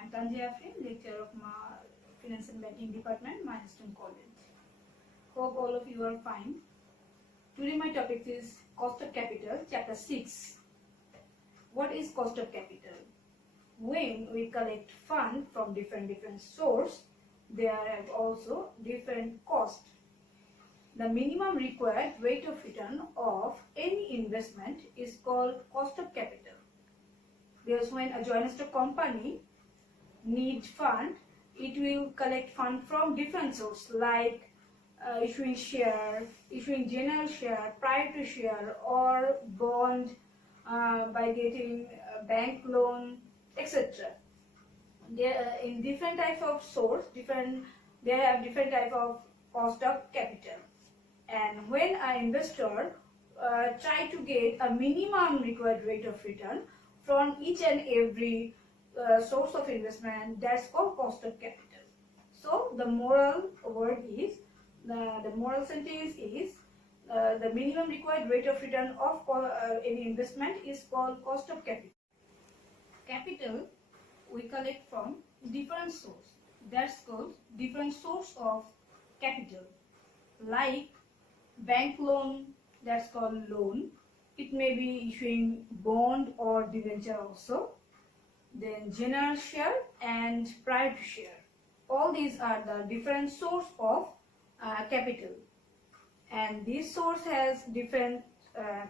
I'm Tanjay Afrin, lecturer of Finance and Banking Department, Milestone College. Hope all of you are fine. Today my topic is Cost of Capital, Chapter 6. What is cost of capital? When we collect fund from different sources, there are also different costs. The minimum required rate of return of any investment is called cost of capital. Because when a joint stock company needs fund, it will collect fund from different sources like issuing share, issuing general share, priority share, or bond by getting bank loan, etc. In different type of source, they have different type of cost of capital. And when an investor try to get a minimum required rate of return from each and every source of investment, that's called cost of capital. So the moral word is, the moral sentence is, the minimum required rate of return of any investment is called cost of capital. Capital we collect from different source. That's called different source of capital. Like bank loan, that's called loan. It may be issuing bond or debenture also. Then general share and priority share. All these are the different source of capital. And this source has different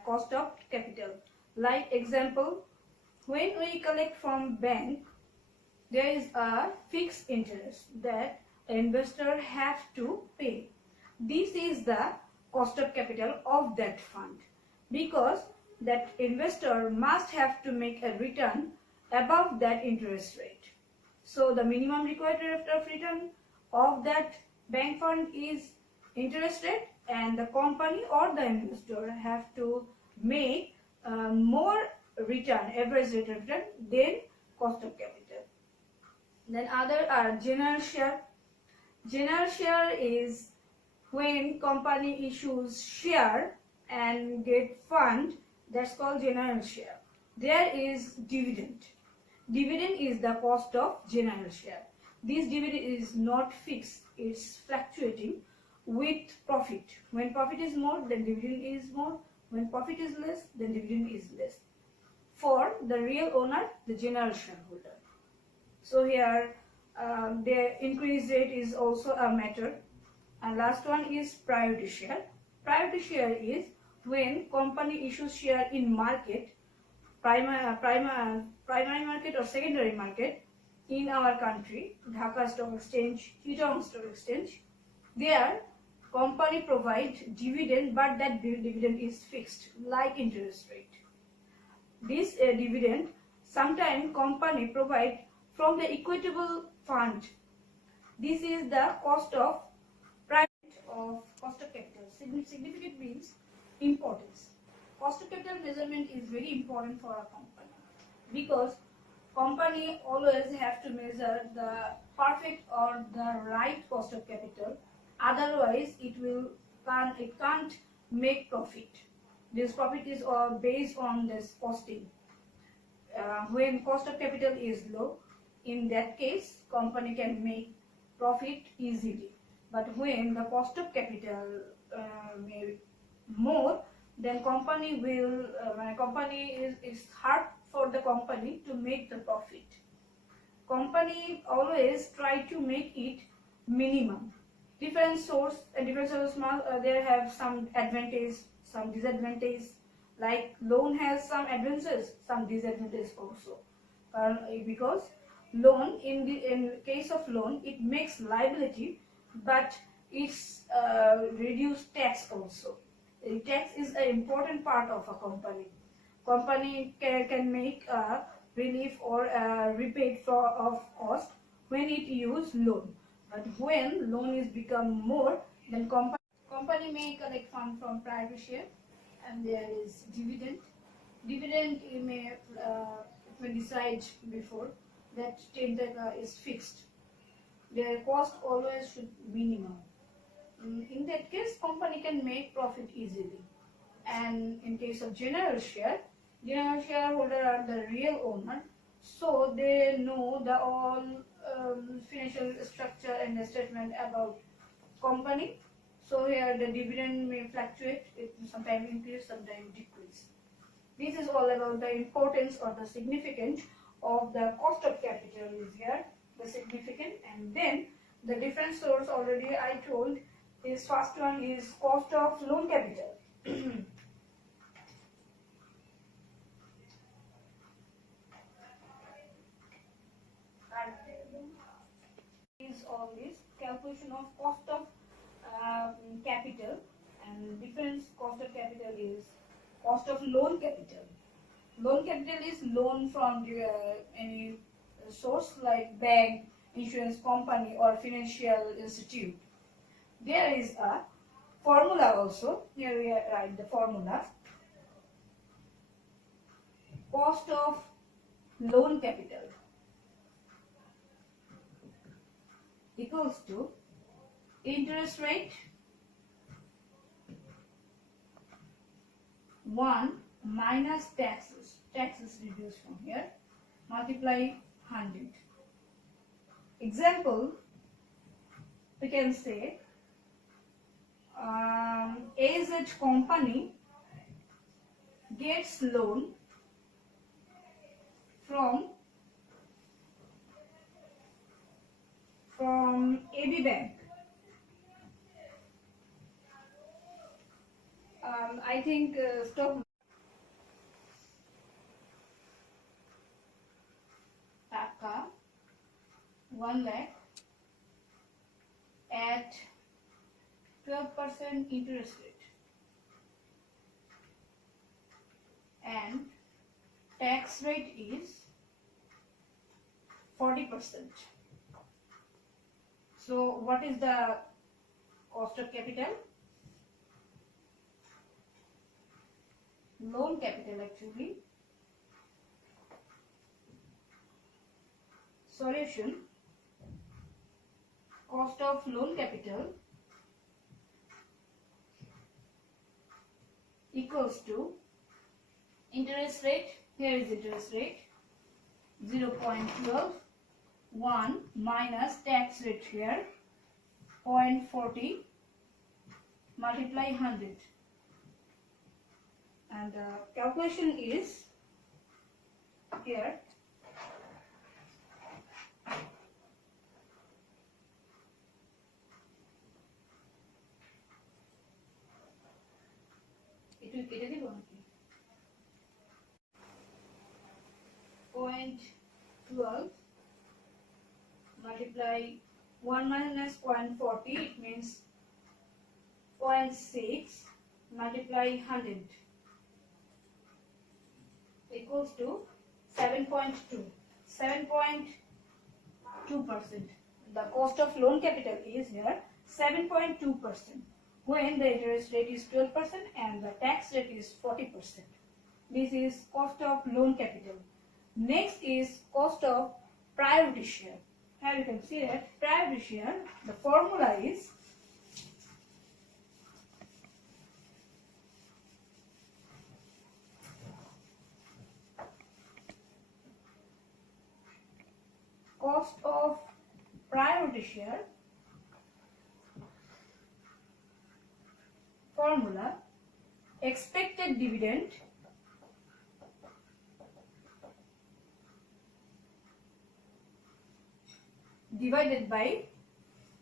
cost of capital. Like example, when we collect from bank, there is a fixed interest that investor have to pay. This is the cost of capital of that fund, because that investor must have to make a return above that interest rate. So the minimum required rate of return of that bank fund is interest rate, and the company or the investor have to make more return, average rate of return, than cost of capital. Then other are general share. General share is when company issues share and get fund, that's called general share. There is dividend. Dividend is the cost of general share. This dividend is not fixed, it's fluctuating with profit. When profit is more, then dividend is more. When profit is less, then dividend is less. For the real owner, the general shareholder. So here the increase rate is also a matter. And last one is priority share. Priority share is when company issues share in market, primary market or secondary market in our country, Dhaka Stock Exchange, Chittagong Stock Exchange. There, company provides dividend, but that dividend is fixed, like interest rate. This dividend, sometimes company provide from the equitable fund. This is the cost of cost of capital. Significant means importance. Cost of capital measurement is very important for a company, because company always have to measure the perfect or the right cost of capital. Otherwise, it can't make profit. This profit is based on this costing. When cost of capital is low, in that case, company can make profit easily. But when the cost of capital may be more, then company will, it's hard for the company to make the profit. Company always try to make it minimum. Different source, there have some advantage, some disadvantage. Like loan has some advantages, some disadvantages also. Because loan, in case of loan, it makes liability, but it's reduced tax also. Tax is an important part of a company. Company can make a relief or a rebate of cost when it use loan. But when loan is become more, then company may collect fund from priority share, and there is dividend. Dividend you may decide before that 10 is fixed. Their cost always should be minimum. In that case, company can make profit easily. And in case of general shareholder are the real owner. so they know the all financial structure and the statement about company. So here the dividend may fluctuate, it sometimes increase, sometimes decrease. This is all about the importance or the significance of the cost of capital is here, the significant. And then the different source already I told is first one is cost of loan capital. Is all this calculation of cost of capital, and difference cost of capital is cost of loan capital. Loan capital is loan from any source like bank, insurance company or financial institute. There is a formula also. Here we write the formula. Cost of loan capital equals to interest rate 1 minus taxes. Taxes reduced from here. Multiply 100. Example, we can say AZ company gets loan from AB Bank. I think stock Taka 1 lakh at 12% interest rate, and tax rate is 40%. So what is the cost of capital? Loan capital actually. Solution: cost of loan capital equals to interest rate. Here is interest rate 0.12, 1 minus tax rate here 0.40, multiply 100, and the calculation is here. It will get it 0.12 multiply 1 minus 0.40, it means 0.6 multiply 100 equals to 7.2. 7.2%. The cost of loan capital is here 7.2% when the interest rate is 12% and the tax rate is 40%. This is cost of loan capital. Next is cost of priority share. Here you can see that priority share, the formula is cost of priority share formula expected dividend divided by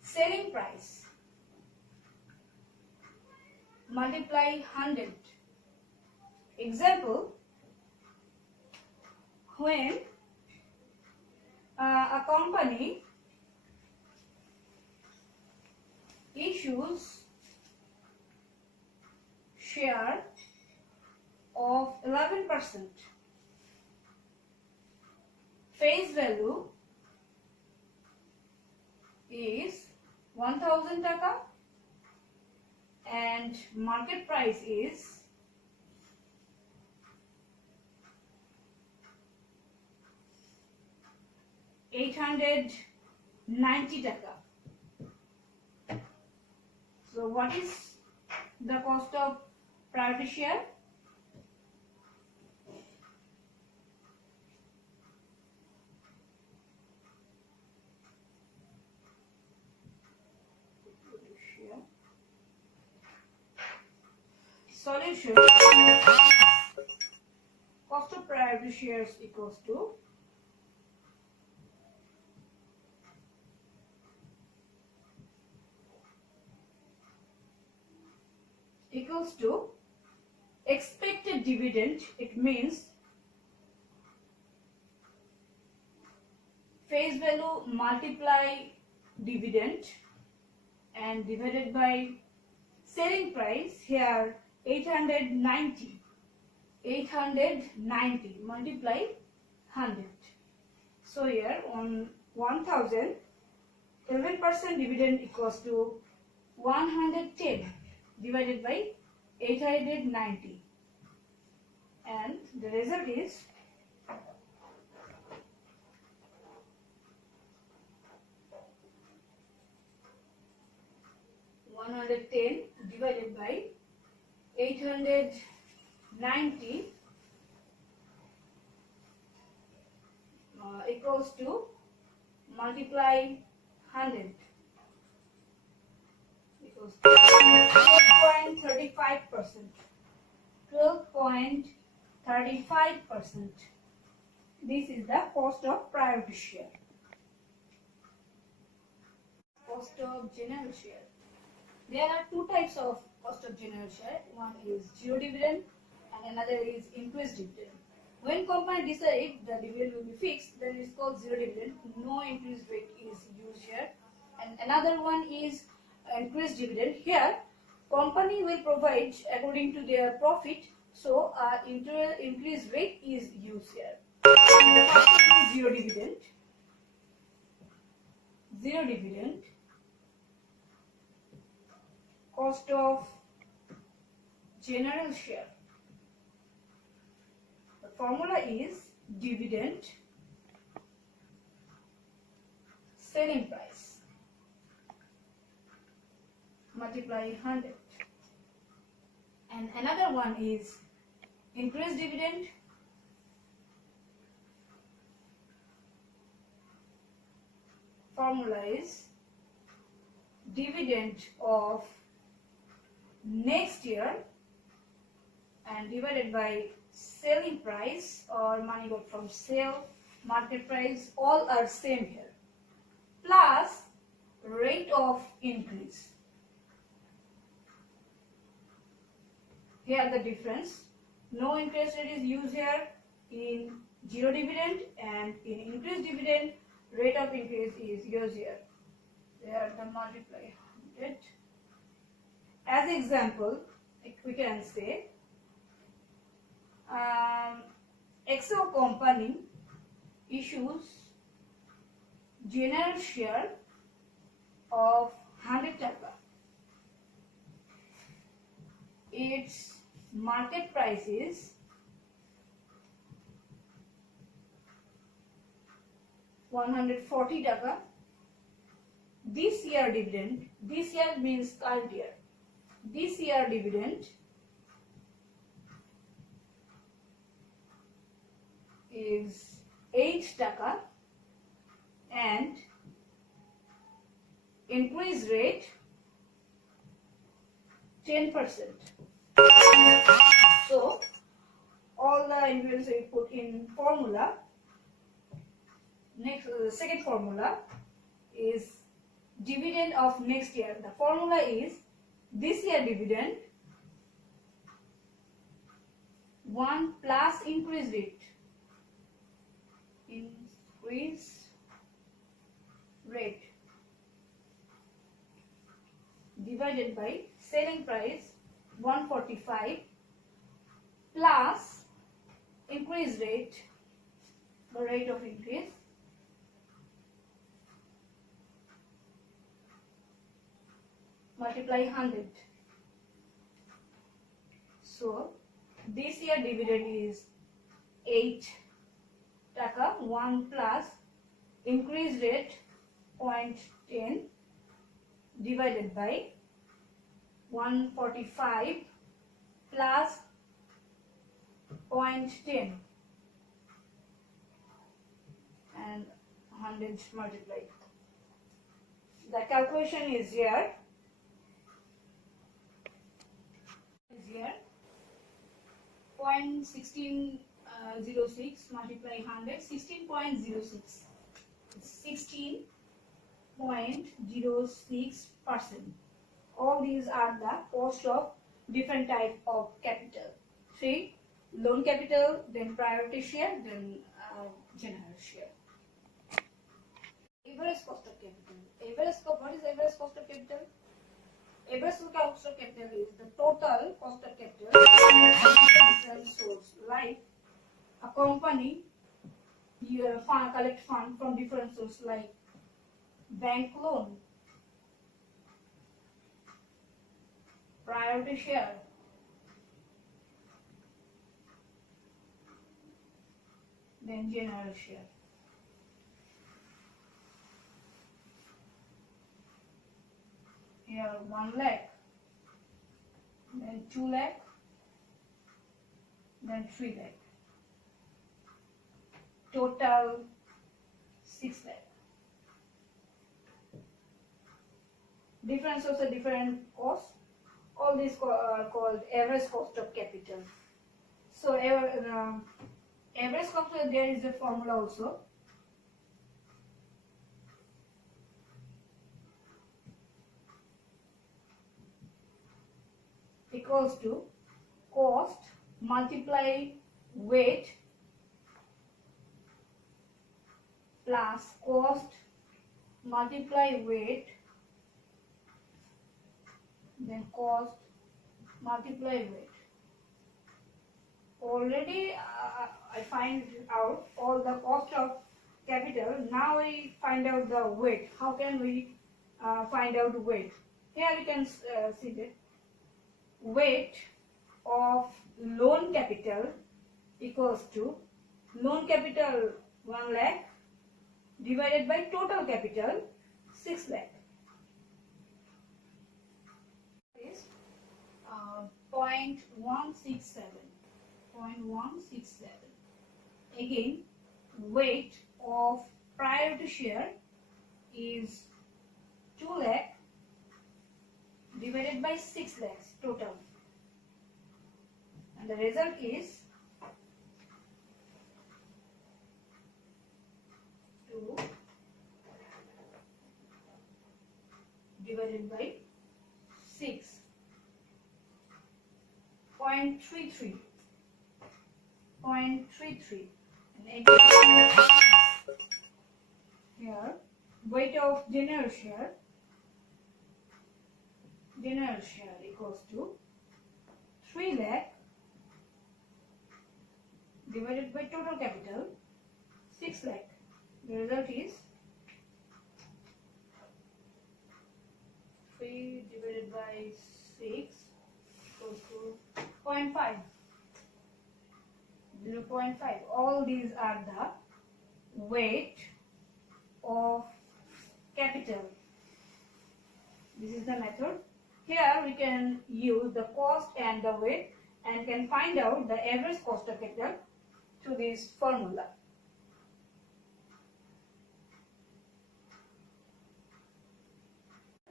selling price multiply 100. Example, when a company issues share of 11%, face value is 1000 taka and market price is 890 taka. So what is the cost of priority share? share. Solution: cost of priority shares equals to expected dividend. It means face value multiply dividend and divided by selling price. Here 890 multiply 100. So here on 1000, 11% dividend equals to 110 divided by 890, and the result is 110 divided by 890 equals to multiply 100 equals to 12.35%. 12.35%. This is the cost of priority share. Cost of general share. There are two types of cost of general share. One is zero dividend and another is increased dividend. When company decide the dividend will be fixed, then it's called zero dividend. No increased rate is used here. And another one is increased dividend. Here, company will provide according to their profit. So, increased rate is used here. The first one is zero dividend. Zero dividend. Cost of general share. The formula is dividend selling price multiply 100. And another one is increased dividend formula is dividend of next year and divided by selling price or money got from sale, market price, all are same here, plus rate of increase. Here the difference, no interest rate is used here in zero dividend, and in increased dividend rate of increase is used here. There the multiply 100. As example, we can say Excel company issues general share of 100 taka. Its market price is 140 taka. This year dividend, this year means current year. This year dividend is 8 taka and increase rate 10%. So all the ingredients we put in formula. Next, second formula is dividend of next year. The formula is this year dividend 1 plus increase rate. Increase rate divided by selling price 145 plus increase rate, the rate of increase, multiply 100. So this year dividend is 8 taka, 1 plus increase rate 0.10 divided by 145 plus 0.10 and 100 multiplied. The calculation is here. here. 0.1606 multiply 100, 16.06. 16.06%. All these are the cost of different type of capital. 3. Loan capital, then priority share, then general share. Average cost of capital. What is average cost of capital? Average cost of capital is the total cost of capital from different source. Like a company, you collect fund from different sources like bank loan, priority share, then general share. Here 1 lakh, then 2 lakh, then 3 lakh. Total 6 lakh. Different sources, different costs. All these are called average cost of capital. So average cost, there is a formula also. Equals to cost multiply weight plus cost multiply weight, then cost multiply weight. Already I find out all the cost of capital. Now we find out the weight. How can we find out weight? Here you can see that weight of loan capital equals to loan capital 1 lakh divided by total capital 6 lakh. Is 0.167. 0.167. Again, weight of priority share is 2 lakh divided by 6 lakhs total, and the result is 2 divided by 6, 0.33. 0.33. And again, here weight of general share equals to 3 lakh divided by total capital 6 lakh. The result is 3 divided by 6 equals to 0.5. 0.5. All these are the weight of capital. This is the method. Here we can use the cost and the weight and can find out the average cost of capital through this formula.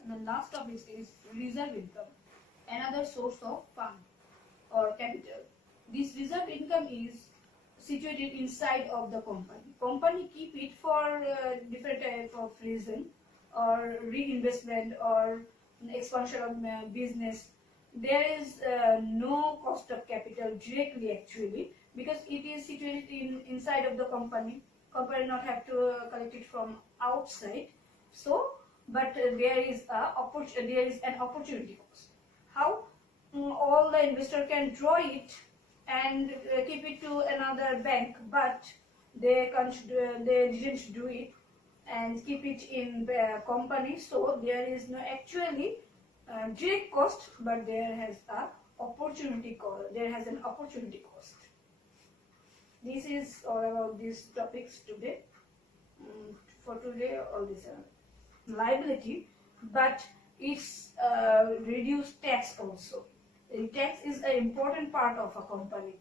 And the last topic is reserve income, another source of fund or capital. This reserve income is situated inside of the company. Company keep it for different type of reason, or reinvestment or expansion of business. There is no cost of capital directly actually, because it is situated inside of the company. Company not have to collect it from outside. So, but there is an opportunity cost. How? All the investor can draw it and keep it to another bank, but they didn't do it and keep it in the company. So there is no actually direct cost, but there has a opportunity cost. There has an opportunity cost. This is all about these topics today. For today, all this liability, but it's reduced tax also. Tax is an important part of a company.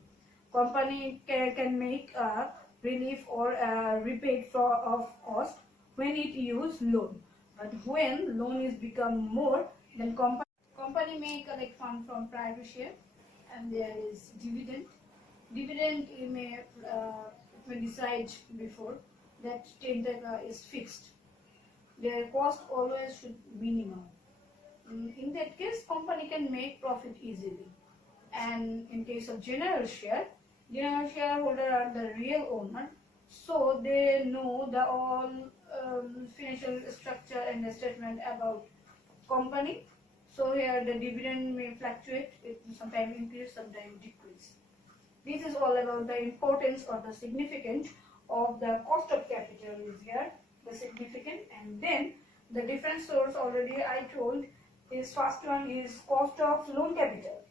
Company can make a relief or a rebate of cost when it use loan. But when loan is become more, then company may collect fund from priority share, and there is dividend. Dividend you may decide before that 10 taka is fixed. Their cost always should be minimum. In that case, company can make profit easily. And in case of general shareholder are the real owner, so they know the all financial structure and the statement about company. So here the dividend may fluctuate, it sometimes increase, sometimes decrease. This is all about the importance or the significance of the cost of capital is here, the significant, and then the different source already I told is first one is cost of loan capital.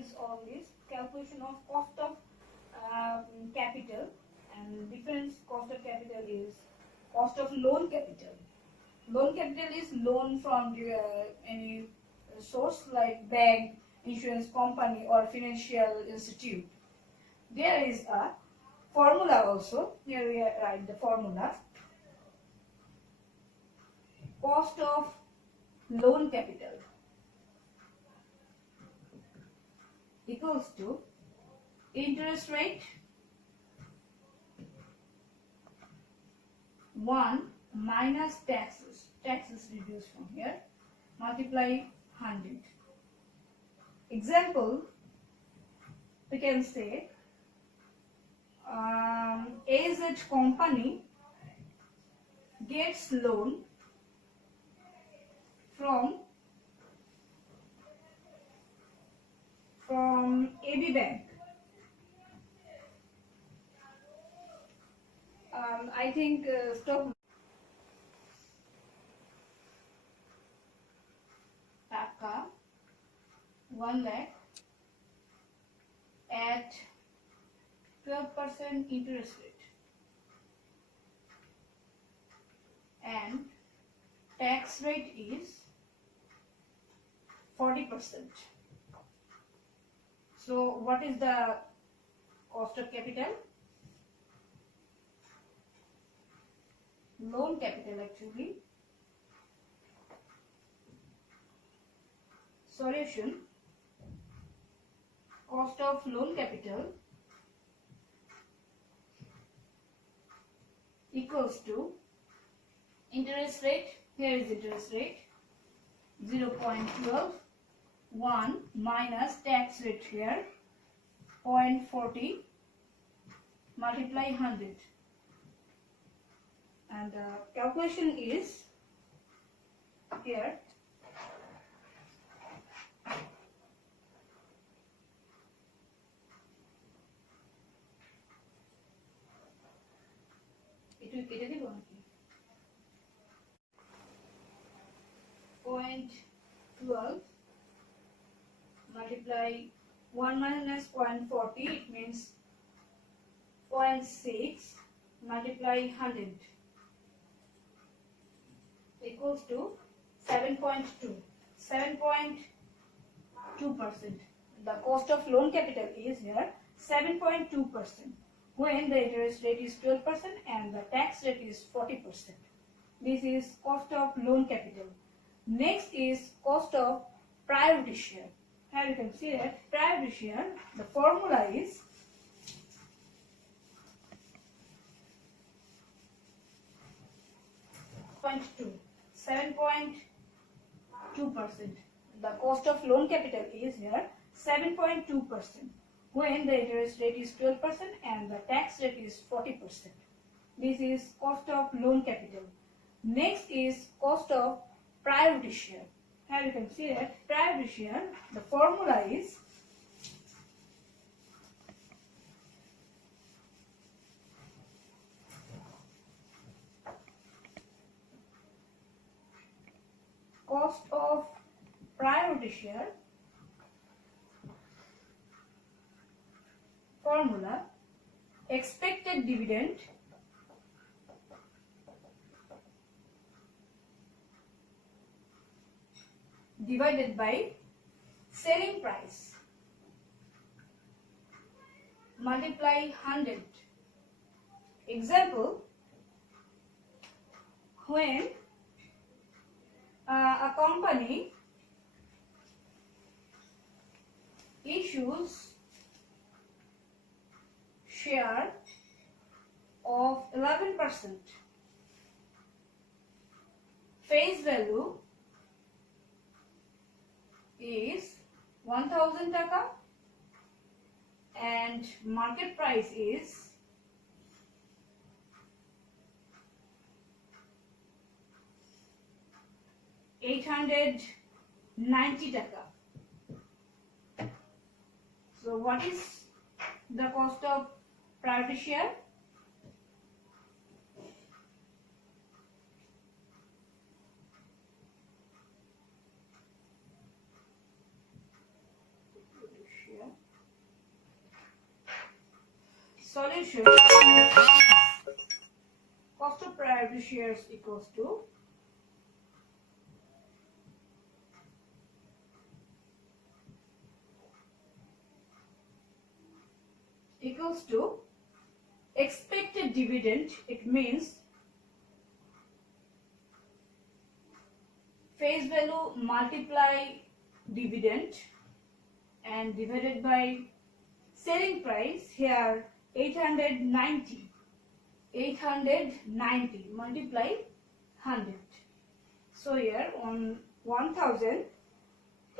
Is all this calculation of cost of capital, and difference cost of capital is cost of loan capital. Loan capital is loan from any source like bank, insurance company or financial institute. There is a formula also. Here we write the formula. Cost of loan capital equals to interest rate 1 minus taxes reduced from here, multiply 100. Example, we can say AZ company gets loan from AB Bank. I think stock taka 1 lakh at 12% interest rate, and tax rate is 40%. So what is the cost of capital? Loan capital actually. Solution, cost of loan capital equals to interest rate, here is interest rate 0.12, 1 minus tax rate here 0.40, multiply 100, and the calculation is here কেটে দিব নাকি 0.12 multiply 1 minus 0.40, it means 0.6 multiply 100 equals to 7.2. 7.2%. The cost of loan capital is here 7.2%. When the interest rate is 12% and the tax rate is 40%. This is cost of loan capital. Next is cost of priority share. Here you can see that priority share, the formula is .2, 7.2%. The cost of loan capital is here 7.2%. When the interest rate is 12% and the tax rate is 40%. This is cost of loan capital. Next is cost of priority share. Here you can see that priority share, the formula is cost of priority share formula expected dividend divided by selling price multiply 100. Example, when a company issues share of 11%, face value is 1000 taka and market price is 890 taka. So what is the cost of priority share? Solution: cost of priority shares equals to expected dividend. It means face value multiply dividend and divided by selling price. Here 890 multiply 100. So here on 1000,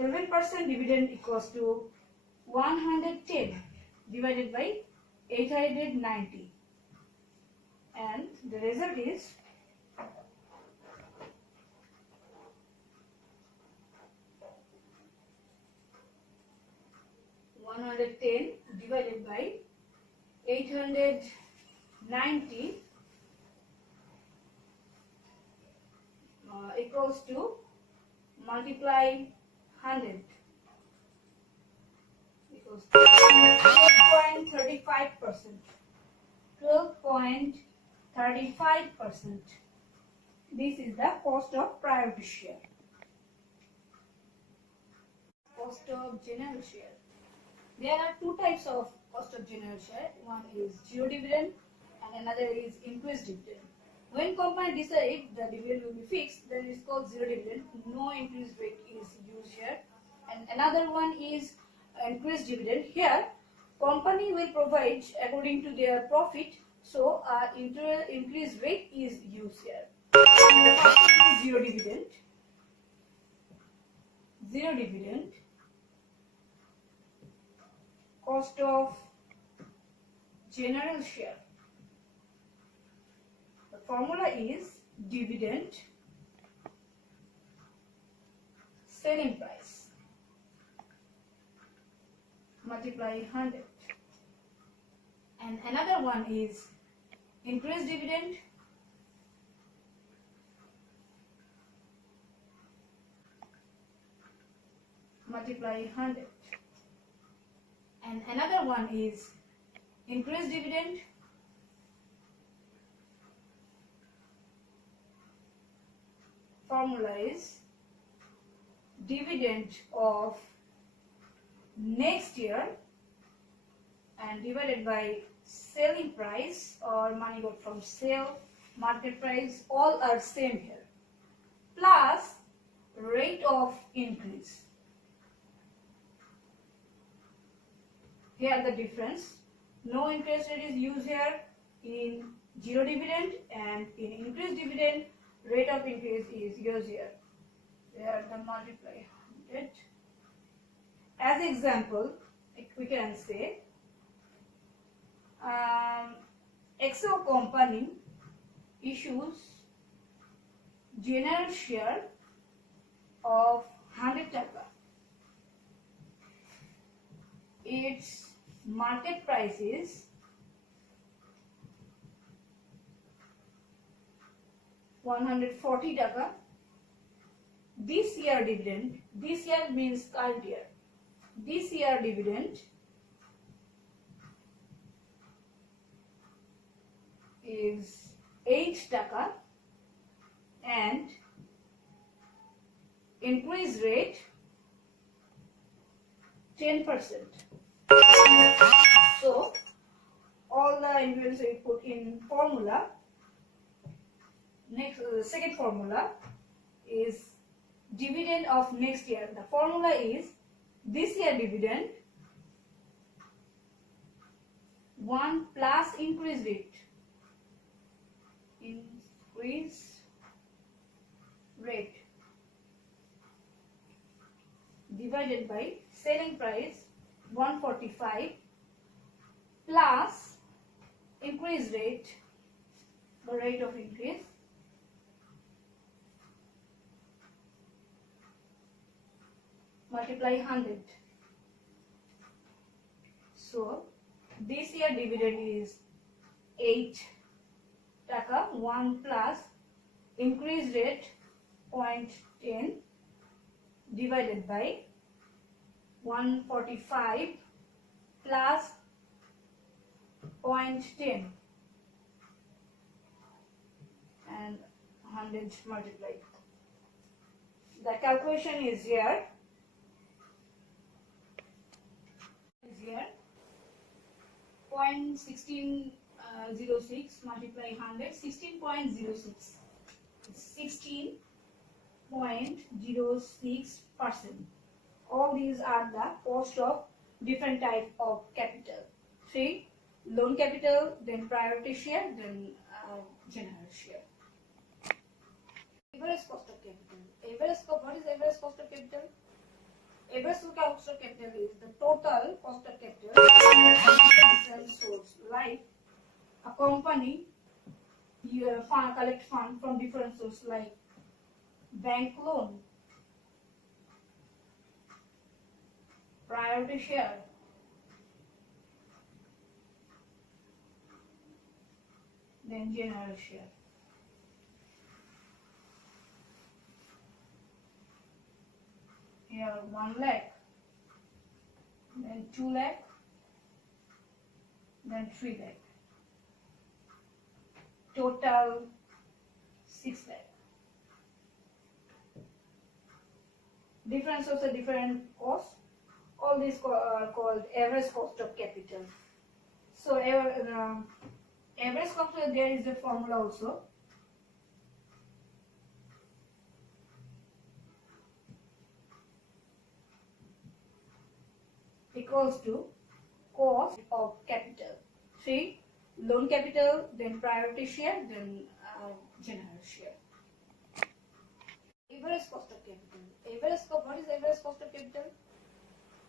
11% dividend equals to 110 divided by 890, and the result is 110 divided by 890 equals to multiply 100 equals to 12.35%. 12.35%. This is the cost of priority share. Cost of general share. There are two types of cost of general share. One is zero dividend and another is increased dividend. When company decide the dividend will be fixed, then it's called zero dividend. No increased rate is used here. And another one is increased dividend. Here, company will provide according to their profit. So, increased rate is used here. The first one is zero dividend. Zero dividend. Cost of general share. The formula is dividend selling price multiply 100. And another one is increased dividend multiply 100. And another one is increased dividend formula is dividend of next year and divided by selling price or money got from sale, market price, all are same here, plus rate of increase. Here the difference, no interest rate is used here in zero dividend, and in increased dividend rate of increase is used here. Here the multiply 100. As example, we can say Excel company issues general share of 100 taka. Its market price is 140 taka. This year dividend, this year means current year, this year dividend is 8 taka and increase rate 10%. So all the ingredients we put in formula Next, second formula is dividend of next year. The formula is this year dividend 1 plus increase rate. Increase rate divided by selling price 145 plus increase rate, the rate of increase, multiply 100. So this year dividend is 8 taka, 1 plus increase rate 0.10 divided by 145 plus 0.10 and 100 multiplied. The calculation is here. 0.1606 multiply 100, 16.06. 16.06%. All these are the cost of different type of capital. 3. Loan capital, then priority share, then general share. Average cost of capital. What is average cost of capital? Average cost of capital is the total cost of capital different source. Like a company, you collect fund from different sources like bank loan, priority share, then general share. Here 1 lakh, then 2 lakh, then 3 lakh. Total 6 lakh. Different sources, different costs. All these are called average cost of capital. So average cost, there is a formula also. Equals to cost of capital. 3. Loan capital, then priority share, then general share. Average cost of capital. What is average cost of capital?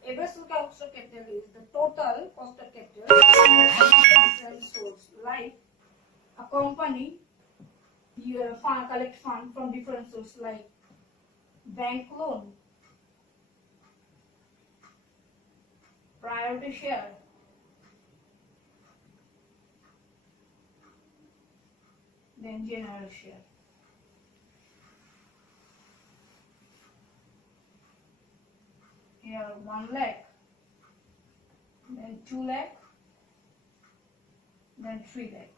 Average cost of capital is the total cost of capital different source. Like a company, you collect fund from different sources like bank loan, priority share, then general share. Here 1 lakh, then 2 lakh, then 3 lakh.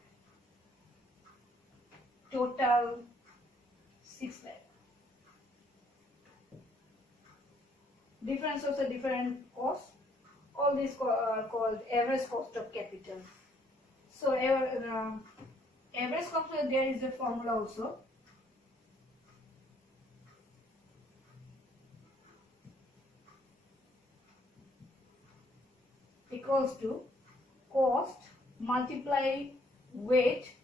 Total 6 lakh. Different sources, different costs. All these are called average cost of capital. So average cost, there is a formula also. Equals to cost multiply weight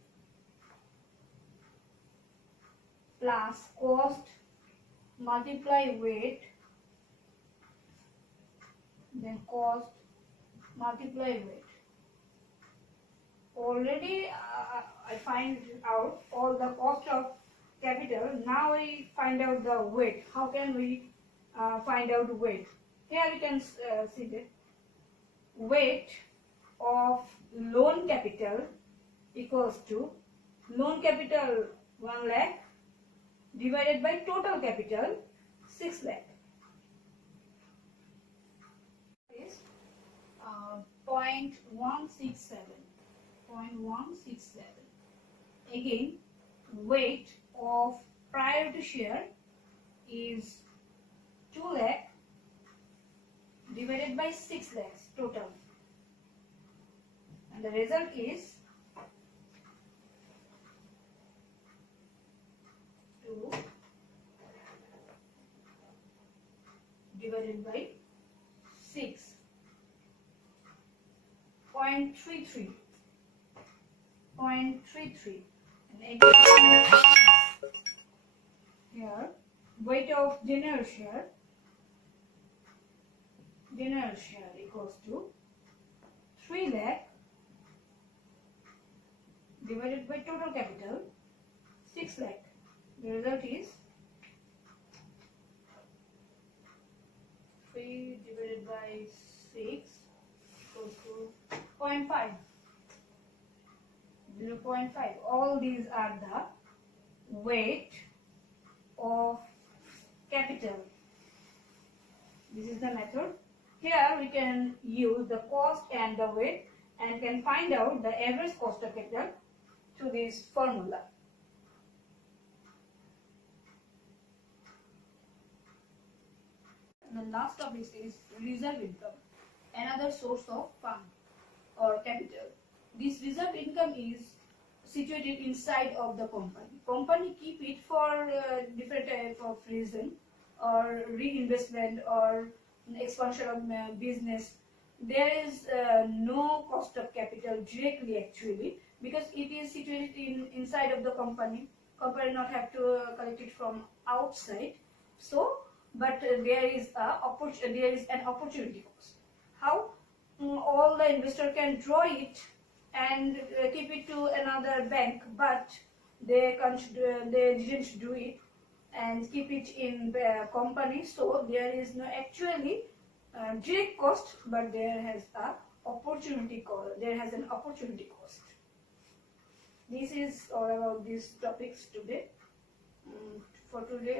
plus cost multiply weight, then cost multiply weight. Already I find out all the cost of capital. Now we find out the weight. How can we find out weight? Here we can see that weight of loan capital equals to loan capital 1 lakh divided by total capital 6 lakh. Is 0.167. Again, weight of priority share is 2 lakh divided by 6 lakhs total, and the result is divided by 6. 0.33. 0.33. And again here weight of general share equals to 3 lakh divided by total capital 6 lakh. The result is 3 divided by 6 equals to 0.5. 0.5. All these are the weight of capital. This is the method. Here we can use the cost and the weight and can find out the average cost of capital through this formula. And the last topic is reserve income, another source of fund or capital. This reserve income is situated inside of the company. Company keep it for different type of reason, or reinvestment or expansion of business. There is no cost of capital directly actually, because it is situated inside of the company. Company not have to collect it from outside. So, but there is an opportunity cost. How? All the investor can draw it and keep it to another bank, but they didn't do it and keep it in the company. So there is no actually direct cost, but there has a opportunity cost. There has an opportunity cost. This is all about these topics today. For today.